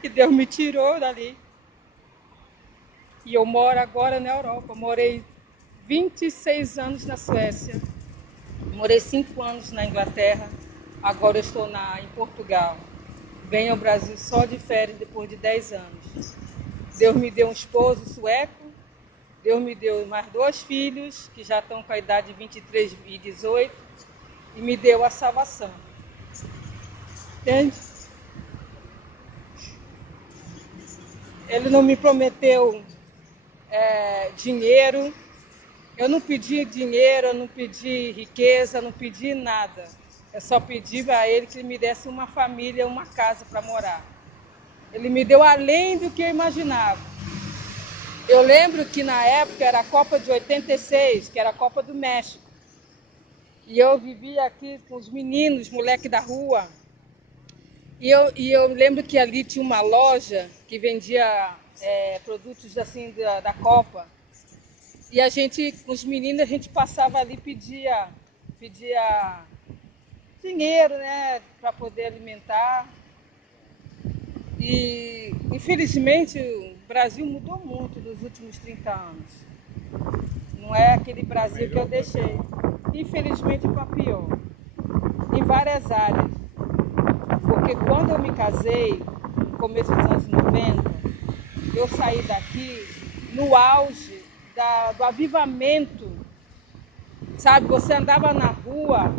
que Deus me tirou dali. E eu moro agora na Europa. Morei 26 anos na Suécia. Morei 5 anos na Inglaterra. Agora eu estou em Portugal. Venho ao Brasil só de férias depois de 10 anos. Deus me deu um esposo sueco. Deus me deu mais 2 filhos, que já estão com a idade de 23 e 18. E me deu a salvação. Entende? Ele não me prometeu dinheiro. Eu não pedi dinheiro, eu não pedi riqueza, eu não pedi nada. Eu só pedi a ele que ele me desse uma família, uma casa para morar. Ele me deu além do que eu imaginava. Eu lembro que na época era a Copa de 86, que era a Copa do México. E eu vivia aqui com os meninos, moleque da rua. E eu lembro que ali tinha uma loja que vendia produtos assim da Copa. E a gente, com os meninos, a gente passava ali e pedia dinheiro, né, para poder alimentar. E, infelizmente, o Brasil mudou muito nos últimos 30 anos. Não é aquele Brasil que eu deixei. Infelizmente, para pior. Em várias áreas. Porque quando eu me casei, no começo dos anos 90, eu saí daqui no auge do avivamento. Sabe, você andava na rua,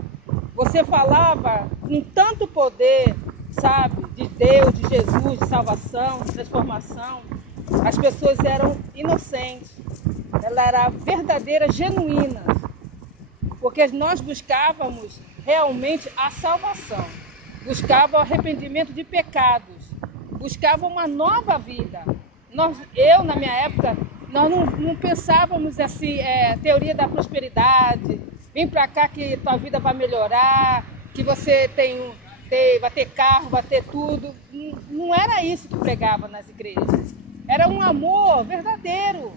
você falava com tanto poder, sabe, de Deus, de Jesus, de salvação, de transformação. As pessoas eram inocentes, elas eram verdadeiras, genuínas, porque nós buscávamos realmente a salvação, buscávamos o arrependimento de pecados, buscávamos uma nova vida. Eu, na minha época, nós não pensávamos assim, teoria da prosperidade, vem para cá que tua vida vai melhorar, que você vai ter carro, vai ter tudo. Não era isso que pregava nas igrejas. Era um amor verdadeiro.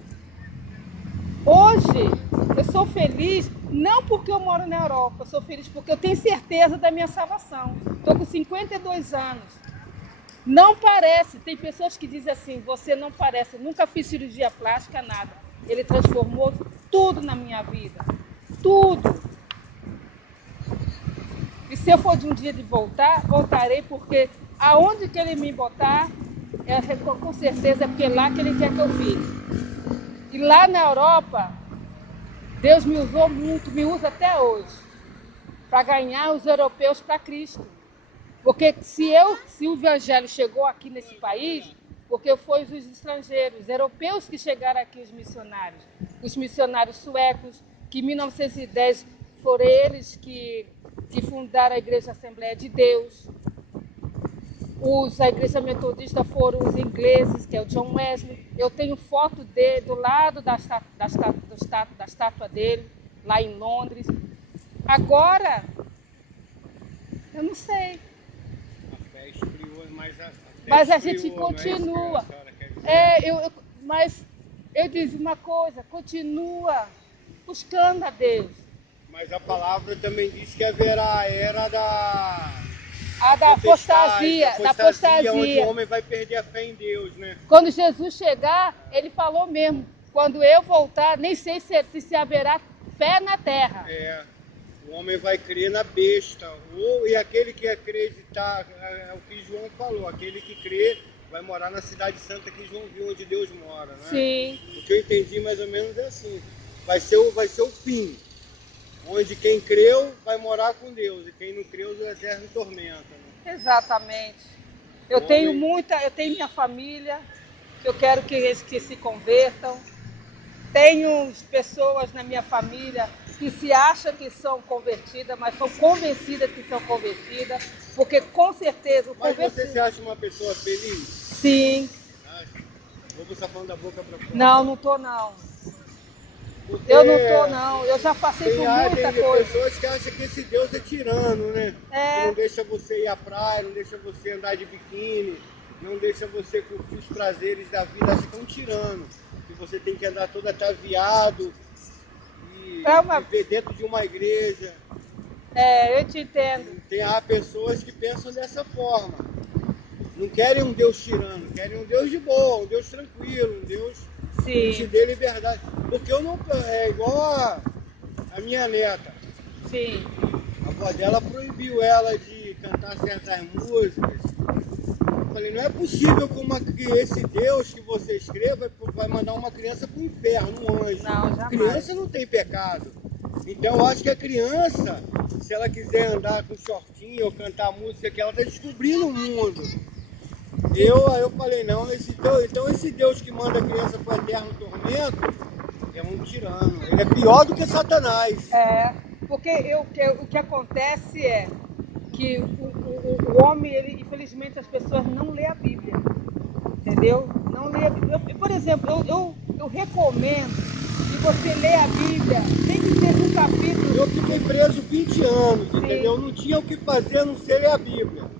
Hoje, eu sou feliz, não porque eu moro na Europa, eu sou feliz porque eu tenho certeza da minha salvação. Estou com 52 anos. Não parece, tem pessoas que dizem assim, você não parece, eu nunca fiz cirurgia plástica, nada. Ele transformou tudo na minha vida, tudo. E se eu for de um dia de voltar, voltarei porque aonde que ele me botar, com certeza é porque é lá que ele quer que eu fique. E lá na Europa, Deus me usou muito, me usa até hoje, para ganhar os europeus para Cristo. Porque se o evangelho chegou aqui nesse país, porque foi os estrangeiros, os europeus que chegaram aqui, os missionários suecos, que em 1910 foram eles que fundaram a Igreja Assembleia de Deus. A Igreja Metodista foram os ingleses, que é o John Wesley. Eu tenho foto dele do lado da estátua dele, lá em Londres. Agora, eu não sei. Fé esfriou, Mas a gente esfriou, não é isso continua. que a senhora quer dizer? Mas eu digo uma coisa, continua buscando a Deus. Mas a palavra também diz que haverá a era A da potestade, apostasia, onde o homem vai perder a fé em Deus, né? Quando Jesus chegar, ele falou mesmo, quando eu voltar, nem sei se haverá fé na terra. O homem vai crer na besta, e aquele que acreditar, é o que João falou, aquele que crê vai morar na cidade santa que João viu onde Deus mora, né? Sim. O que eu entendi mais ou menos é assim, vai ser o fim, onde quem creu vai morar com Deus, e quem não creu, o eterno tormenta, né? Exatamente. Eu tenho minha família, que eu quero que eles que se convertam. Tenho pessoas na minha família que se acham que são convertidas, mas são convencidas que são convertidas, porque com certeza o Mas convertido... você se acha uma pessoa feliz? Sim. Ou você está falando da boca para fora? Não, não tô não. Porque Eu não tô não. Eu já passei por muita tem coisa. pessoas que acham que esse Deus é tirano, né? Que não É, deixa você ir à praia, não deixa você andar de biquíni, não deixa você curtir os prazeres da vida, acha que é um tirano. Que você tem que andar todo ataviado e viver dentro de uma igreja. eu te entendo. Há pessoas que pensam dessa forma. não querem um Deus tirano, querem um Deus de boa, um Deus tranquilo, um Deus que te dê liberdade. Porque eu não. É igual a minha neta. Sim. A avó dela proibiu ela de cantar certas músicas. Eu falei, não é possível que esse Deus que você escreva vai mandar uma criança para o inferno, um anjo. Não, jamais. Criança não tem pecado. Então eu acho que a criança, se ela quiser andar com shortinho ou cantar música, que ela está descobrindo o mundo. Eu falei, não, então esse Deus que manda a criança para o eterno tormento é um tirano. Ele é pior do que Satanás. É, porque o que acontece é que o homem, infelizmente, as pessoas não lê a Bíblia, entendeu? Não lê a Bíblia. Por exemplo, eu recomendo que você lê a Bíblia, tem que ter um capítulo. Eu fiquei preso 20 anos, sim, entendeu? Eu não tinha o que fazer a não ser ler a Bíblia.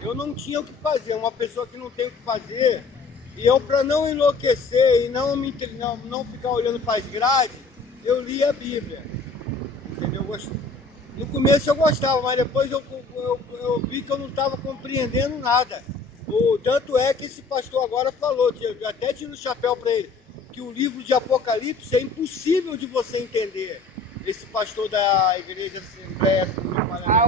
Eu não tinha o que fazer, uma pessoa que não tem o que fazer. E eu, para não enlouquecer e não ficar olhando para as grades, eu li a Bíblia. Entendeu? No começo eu gostava, mas depois eu vi que eu não estava compreendendo nada. Tanto é que esse pastor agora falou, eu até tiro o chapéu para ele, que o livro de Apocalipse é impossível de você entender. Esse pastor da igreja Assembleia,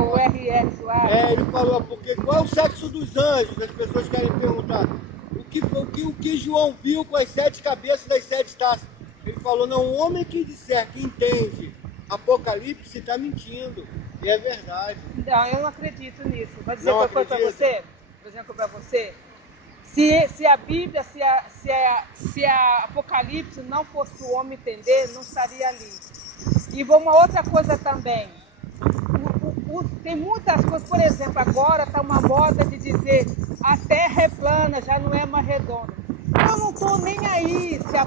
o R.S. lá. Ele falou, porque qual é o sexo dos anjos? As pessoas querem perguntar. O que João viu com as 7 cabeças das 7 taças? Ele falou, não, o homem que disser que entende Apocalipse está mentindo. E é verdade. Não, eu não acredito nisso. Vou dizer uma coisa para você. Vou dizer uma coisa para você. Se a Bíblia, se a Apocalipse não fosse o homem entender, não estaria ali. E uma outra coisa também. Tem muitas coisas, por exemplo, agora está uma moda de dizer a Terra é plana, já não é mais redonda. Eu não estou nem aí se a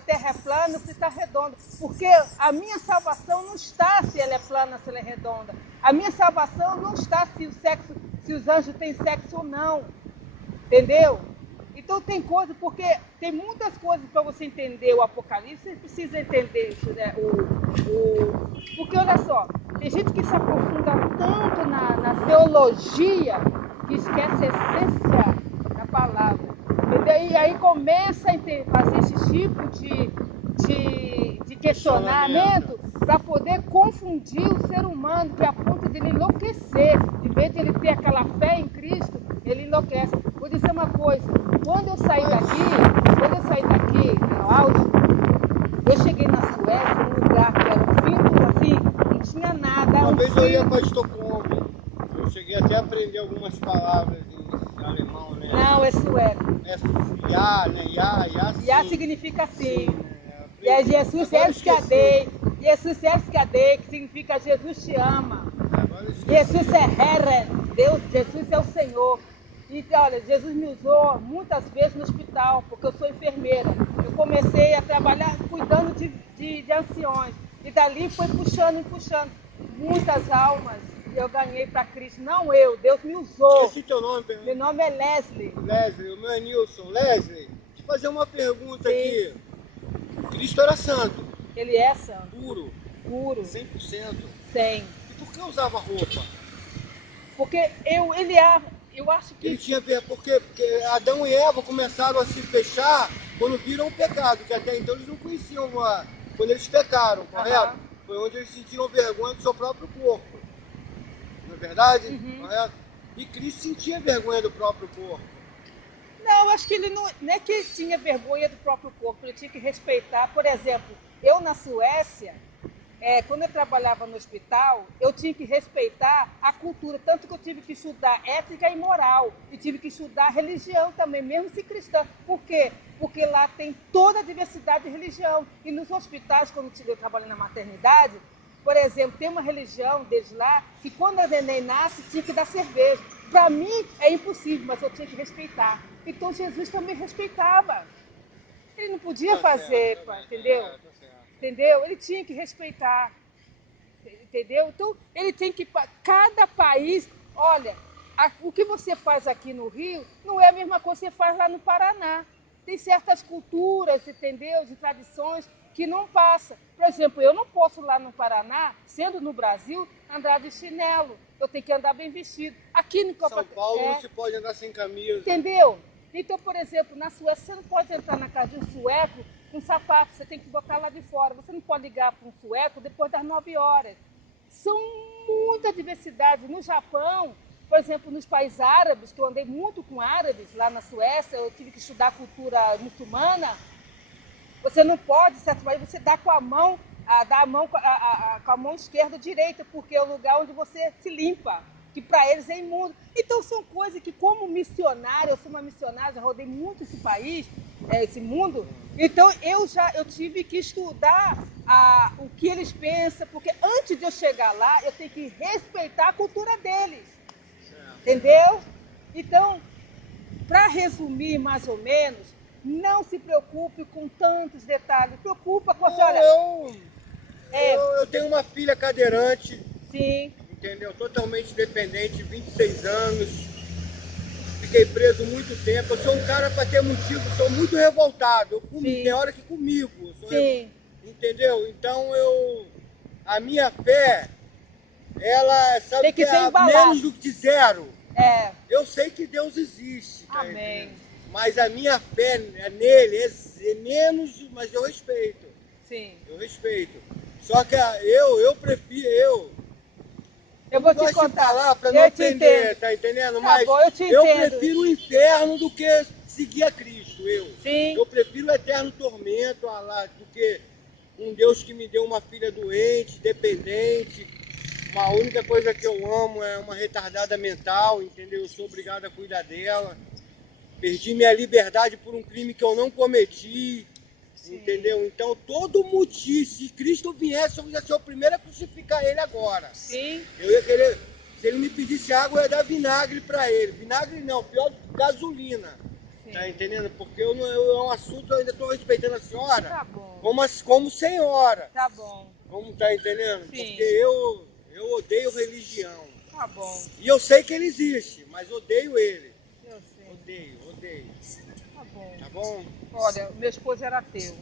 Terra é plana ou se está redonda, porque a minha salvação não está se ela é plana, se ela é redonda. A minha salvação não está se os anjos têm sexo ou não, entendeu? Então tem coisa, porque tem muitas coisas para você entender o Apocalipse, você precisa entender isso, né? Porque olha só, tem gente que se aprofunda tanto na teologia que esquece a essência da palavra. Entendeu? E aí começa a fazer esse tipo de questionamento para poder confundir o ser humano, que é a ponto de ele enlouquecer. De vez de ele ter aquela fé em Cristo, ele enlouquece. Vou dizer uma coisa, quando eu saí daqui, no auge, eu cheguei na Suécia, num lugar que era um fim, assim, não tinha nada. Uma vez eu ia para Estocolmo, eu cheguei até a aprender algumas palavras em alemão, né? Não, é sueco. É já, né? Já significa sim. E é Jesus Elskadei, que significa Jesus te ama. Jesus é Herren, Deus, Jesus é o Senhor. E olha, Jesus me usou muitas vezes no hospital, porque eu sou enfermeira. Eu comecei a trabalhar cuidando de anciões. E dali foi puxando. Muitas almas eu ganhei para Cristo. Não eu, Deus me usou. Esqueci teu nome, Pedro. Meu nome é Leslie. Leslie, o meu é Nilson. Leslie, deixa eu fazer uma pergunta aqui. Cristo era santo. Ele é santo. Puro. 100%. 100. E por que usava roupa? Porque eu acho que... Ele tinha porque Adão e Eva começaram a se fechar quando viram o pecado, que até então eles não conheciam quando eles pecaram, correto? Foi onde eles sentiram vergonha do seu próprio corpo. Não é verdade? Correto? E Cristo sentia vergonha do próprio corpo. Não, eu acho que ele não é que ele tinha vergonha do próprio corpo, ele tinha que respeitar. Por exemplo, eu na Suécia, quando eu trabalhava no hospital, eu tinha que respeitar a cultura, tanto que eu tive que estudar ética e moral, e tive que estudar religião também, mesmo se cristã. Por quê? Porque lá tem toda a diversidade de religião. E nos hospitais, quando eu trabalhei na maternidade, por exemplo, tem uma religião deles lá que quando a neném nasce, tinha que dar cerveja. Para mim é impossível, mas eu tinha que respeitar. Então Jesus também respeitava. Ele não podia fazer, entendeu? Entendeu? Ele tinha que respeitar. Entendeu? Então, ele tem que... Cada país... Olha, o que você faz aqui no Rio não é a mesma coisa que você faz lá no Paraná. Tem certas culturas, entendeu? De tradições que não passa. Por exemplo, eu não posso lá no Paraná, sendo no Brasil, andar de chinelo. Eu tenho que andar bem vestido. Aqui em São Paulo não se pode andar sem camisa. Entendeu? Então, por exemplo, na Suécia, você não pode entrar na casa de um sueco com sapato, você tem que botar lá de fora. Você não pode ligar para um sueco depois das 9 horas. São muita diversidade. No Japão, por exemplo, nos países árabes, que eu andei muito com árabes lá na Suécia, eu tive que estudar a cultura muçulmana. Você não pode, certo? Mas você dá com a mão, com a mão esquerda ou direita, porque é o lugar onde você se limpa, que para eles é imundo. Então são coisas que, como missionária, eu sou uma missionária, já rodei muito esse país, esse mundo, então eu tive que estudar o que eles pensam, porque antes de eu chegar lá, eu tenho que respeitar a cultura deles. Entendeu? Então, para resumir mais ou menos, não se preocupe com tantos detalhes. Preocupa com a senhora. Eu tenho uma filha cadeirante. Sim. Entendeu? Totalmente dependente, 26 anos. Fiquei preso muito tempo. Eu sou um cara para ter motivo, sou muito revoltado. Tem hora que comigo. Sim. Entendeu? Então a minha fé, ela sabe tem que ser menos do que zero. Eu sei que Deus existe. Tá? Amém. Mas a minha fé nele é menos, mas eu respeito. Sim. Eu respeito. Só que eu prefiro, eu vou te contar. De falar para não ofender, tá entendendo? Mas bom, eu prefiro o inferno do que seguir a Cristo. Sim. Eu prefiro o eterno tormento do que um Deus que me deu uma filha doente, dependente. A única coisa que eu amo é uma retardada mental, entendeu? Eu sou obrigado a cuidar dela. Perdi minha liberdade por um crime que eu não cometi, entendeu? Então, todo motivo, se Cristo viesse, eu ia ser o primeiro a crucificar ele agora. Sim. Eu ia querer, se ele me pedisse água, eu ia dar vinagre para ele. Vinagre não, pior do que gasolina. Sim. Tá entendendo? Porque é um assunto, eu ainda estou respeitando a senhora. Tá bom. Como senhora. Tá bom. Como tá entendendo? Sim. Porque eu odeio religião. Tá bom. E eu sei que ele existe, mas odeio ele. Eu sei. Odeio. Tá bom. Tá bom? Olha, meu esposo era ateu.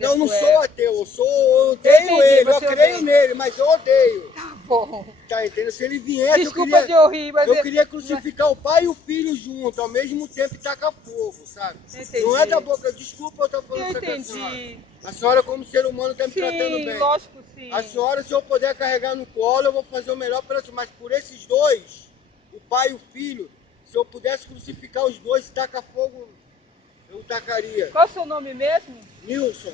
Eu não sou ateu, eu odeio ele, eu creio nele, mas eu odeio. Tá bom. Tá entendendo? Se ele viesse, Desculpa de eu rir, mas eu queria crucificar o pai e o filho junto, ao mesmo tempo e tacar fogo, sabe? Entendi. Não é da boca, desculpa eu estar falando isso aqui a senhora. A senhora como ser humano está me tratando bem. Lógico, sim. A senhora, se eu puder carregar no colo, eu vou fazer o melhor para mas por esses dois, o pai e o filho, se eu pudesse crucificar os dois e tacar fogo, eu tacaria. Qual é o seu nome mesmo? Nilson.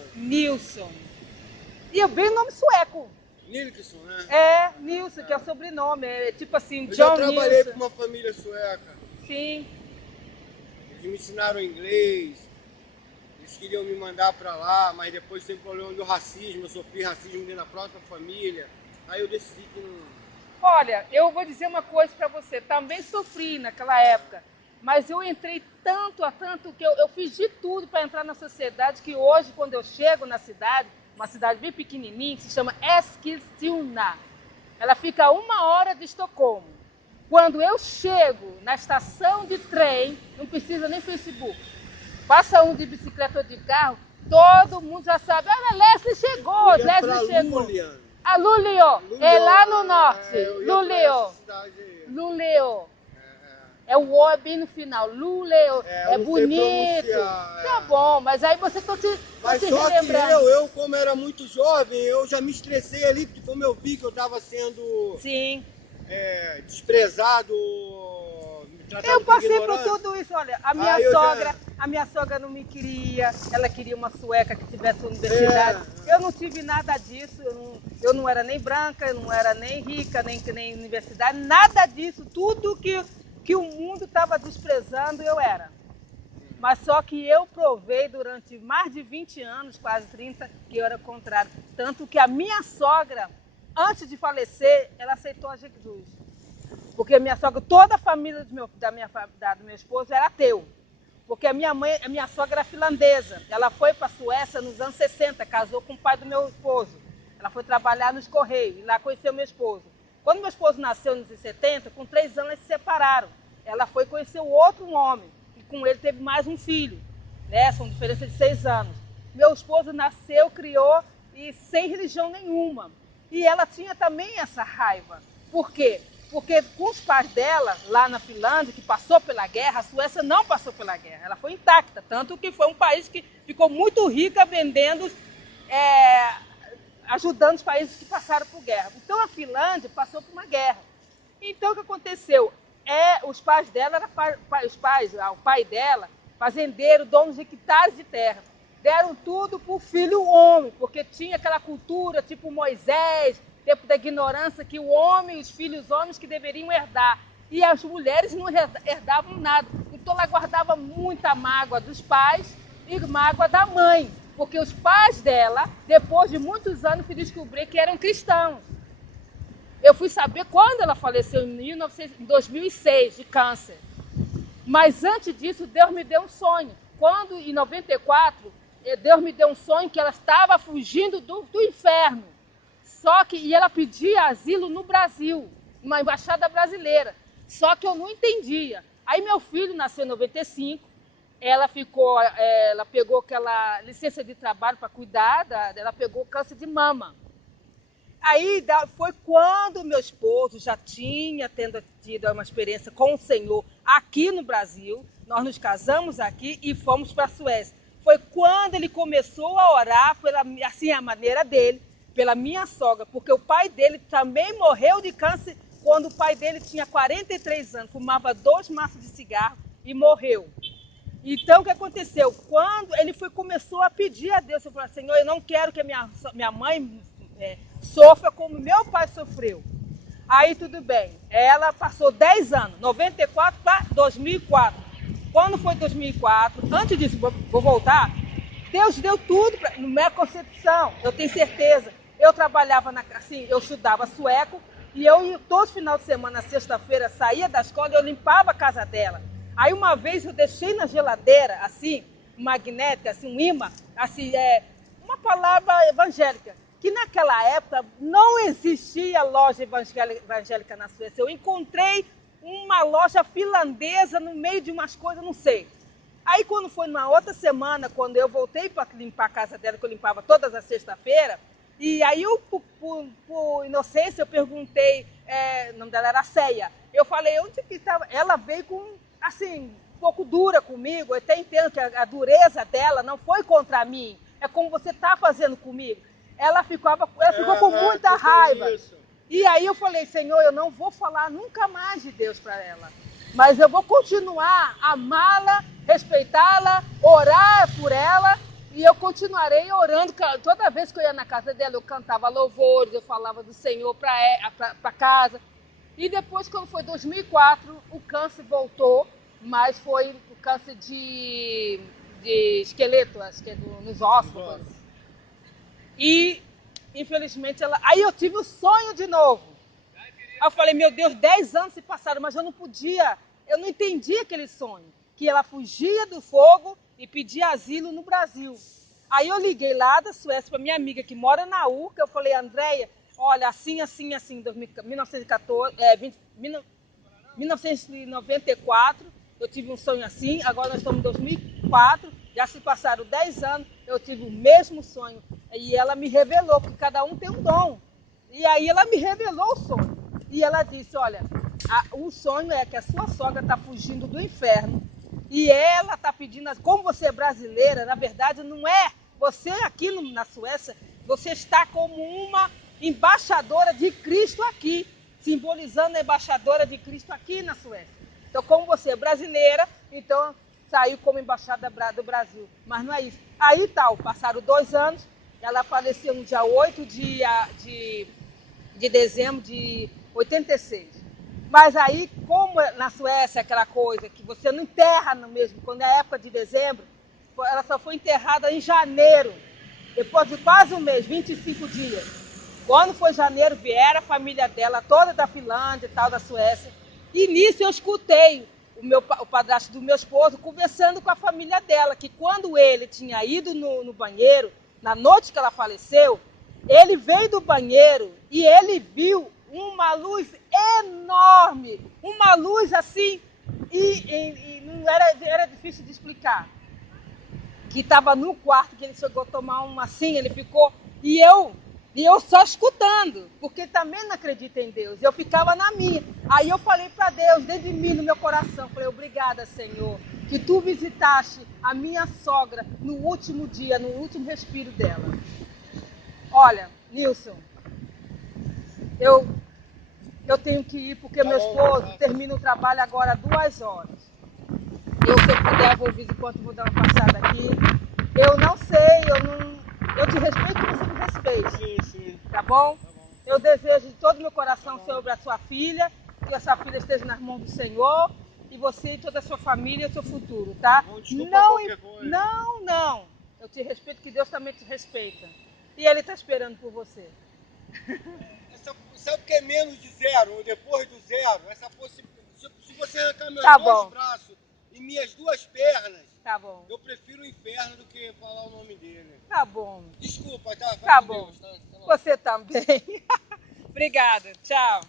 E eu vi o nome sueco. Nilson, né? Nilson, que é o sobrenome. É tipo assim, eu John já trabalhei com uma família sueca. Sim. Eles me ensinaram inglês. Eles queriam me mandar para lá, mas depois teve problema do racismo. Eu sofri racismo dentro da própria família. Aí eu decidi que não... Olha, eu vou dizer uma coisa para você. Também sofri naquela época. Mas eu entrei tanto que eu fiz de tudo para entrar na sociedade, que hoje, quando eu chego na cidade, uma cidade bem pequenininha, que se chama Eskilstuna, ela fica a 1 hora de Estocolmo. Quando eu chego na estação de trem, não precisa nem Facebook, passa um de bicicleta ou de carro, todo mundo já sabe, Leslie chegou, Leslie chegou. A Luleå, é lá no norte, Luleå. É o O bem no final, Luleå, é bonito. Tá bom, mas aí você está se relembrando. Só que eu, como era muito jovem, eu já me estressei ali, porque como eu vi que eu estava sendo desprezado, eu passei por tudo isso, olha, a minha sogra não me queria, ela queria uma sueca que tivesse universidade. Eu não tive nada disso, eu não era nem branca, eu não era nem rica, nem universidade, nada disso, tudo que o mundo estava desprezando, eu era. Mas só que eu provei durante mais de 20 anos, quase 30, que eu era o contrário. Tanto que a minha sogra, antes de falecer, ela aceitou a Jesus. Porque a minha sogra, toda a família do meu esposo era ateu. Porque a minha sogra era finlandesa. Ela foi para a Suécia nos anos 60, casou com o pai do meu esposo. Ela foi trabalhar nos Correios e lá conheceu meu esposo. Quando meu esposo nasceu nos anos 70, com 3 anos eles se separaram. Ela foi conhecer o outro homem, e com ele teve mais um filho, né? São diferença de 6 anos. meu esposo nasceu, criou e sem religião nenhuma. E ela tinha também essa raiva. Por quê? Porque com os pais dela, lá na Finlândia, que passou pela guerra, a Suécia não passou pela guerra, ela foi intacta, tanto que foi um país que ficou muito rica vendendo, ajudando os países que passaram por guerra. Então a Finlândia passou por uma guerra. Então o que aconteceu? Os pais dela, o pai dela, fazendeiro, donos de hectares de terra, deram tudo para o filho homem, porque tinha aquela cultura tipo Moisés, tempo da ignorância, que o homem, os filhos homens que deveriam herdar. E as mulheres não herdavam nada. Então ela guardava muita mágoa dos pais e mágoa da mãe, porque os pais dela, depois de muitos anos, fui descobrir que eram cristãos. Eu fui saber quando ela faleceu, em 2006, de câncer. Mas antes disso, Deus me deu um sonho. Quando, em 94, Deus me deu um sonho que ela estava fugindo do inferno. E ela pedia asilo no Brasil, numa embaixada brasileira. Só que eu não entendia. Aí meu filho nasceu em 95, ela pegou aquela licença de trabalho para cuidar, ela pegou câncer de mama. Aí foi quando meu esposo já tinha tido uma experiência com o Senhor aqui no Brasil. Nós nos casamos aqui e fomos para a Suécia. Foi quando ele começou a orar, assim, a maneira dele, pela minha sogra, porque o pai dele também morreu de câncer quando o pai dele tinha 43 anos, fumava 2 maços de cigarro e morreu. Então, o que aconteceu? Quando ele começou a pedir a Deus, ele falou: Senhor, eu não quero que a minha mãe sofra como meu pai sofreu. Aí tudo bem, ela passou 10 anos, 94 para 2004. Quando foi 2004, antes disso, vou voltar, Deus deu tudo na minha concepção, eu tenho certeza. Eu trabalhava, eu estudava sueco, e todo final de semana, sexta-feira, saía da escola e eu limpava a casa dela. Aí uma vez eu deixei na geladeira, assim, magnética, assim, um imã, assim, uma palavra evangélica, que naquela época não existia loja evangélica na Suécia. Eu encontrei uma loja finlandesa no meio de umas coisas, não sei. Aí quando foi numa outra semana, quando eu voltei para limpar a casa dela, que eu limpava todas as sexta-feira, e aí eu, por inocência, eu perguntei, o nome dela era Ceia, eu falei, onde que estava? Ela veio com, assim, um pouco dura comigo, eu até entendo que a dureza dela não foi contra mim, é como você está fazendo comigo. Ela ficou com muita raiva. E aí eu falei, Senhor, eu não vou falar nunca mais de Deus para ela, mas eu vou continuar a amá-la, respeitá-la, orar por ela, e eu continuarei orando. Toda vez que eu ia na casa dela, eu cantava louvores, eu falava do Senhor para casa. E depois, quando foi 2004, o câncer voltou, mas foi o câncer de esqueleto, acho que é nos ossos. E, infelizmente, aí eu tive o sonho de novo. Aí eu falei, meu Deus, 10 anos se passaram, mas eu não entendi aquele sonho. Que ela fugia do fogo e pedia asilo no Brasil. Aí eu liguei lá da Suécia para minha amiga que mora na Urca, eu falei, Andréia, olha, assim, 1994, eu tive um sonho assim, agora nós estamos em 2004, já se passaram 10 anos, eu tive o mesmo sonho. E ela me revelou, porque cada um tem um dom. E aí ela me revelou o sonho. E ela disse, olha, o sonho é que a sua sogra está fugindo do inferno. E ela está pedindo, como você é brasileira, na verdade não é. Você aqui na Suécia, você está como uma embaixadora de Cristo aqui, simbolizando a embaixadora de Cristo aqui na Suécia. Então, como você é brasileira, então saiu como embaixada do Brasil. Mas não é isso. Aí tal, passaram 2 anos, ela faleceu no dia 8 de dezembro de 86. Mas aí, como na Suécia, aquela coisa que você não enterra no mesmo, quando é época de dezembro, ela só foi enterrada em janeiro, depois de quase um mês, 25 dias. Quando foi janeiro, vieram a família dela, toda da Finlândia e tal, da Suécia. E nisso eu escutei o padrasto do meu esposo conversando com a família dela, que quando ele tinha ido no banheiro, na noite que ela faleceu, ele veio do banheiro e ele viu uma luz enorme, uma luz assim, e não era difícil de explicar. que estava no quarto, que ele chegou a tomar uma assim, ele ficou... E eu só escutando, porque também não acredito em Deus. Eu ficava na minha. Aí eu falei para Deus, dentro de mim, no meu coração, falei, obrigada, Senhor, que tu visitaste a minha sogra no último dia, no último respiro dela. Olha, Nilson, eu tenho que ir porque meu esposo termina o trabalho agora 2 horas. Se eu puder, vou vir enquanto vou dar uma passada aqui. Eu não sei, eu te respeito e você me respeita. Sim. Tá bom? Eu desejo de todo o meu coração sobre a sua filha, que a sua filha esteja nas mãos do Senhor, e você e toda a sua família e o seu futuro, tá? Não. Eu te respeito, que Deus também te respeita. E Ele está esperando por você. Sabe o que é menos de zero, ou depois do zero? Essa possibilidade. Se você arrancar meus 2 braços e minhas 2 pernas, tá bom. Eu prefiro o inferno do que falar o nome dele. Tá bom. Desculpa, tá? Tá bom. Deus, tá? Você também. Obrigada. Tchau.